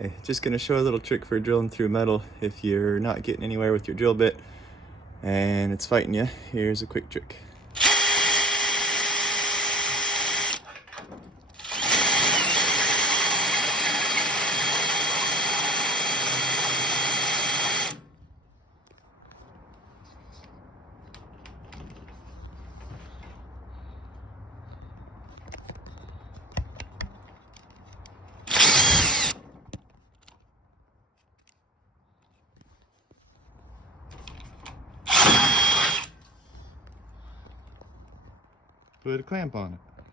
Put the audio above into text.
Hey, just gonna show a little trick for drilling through metal if you're not getting anywhere with your drill bit and it's fighting you. Here's a quick trick. Put a clamp on it.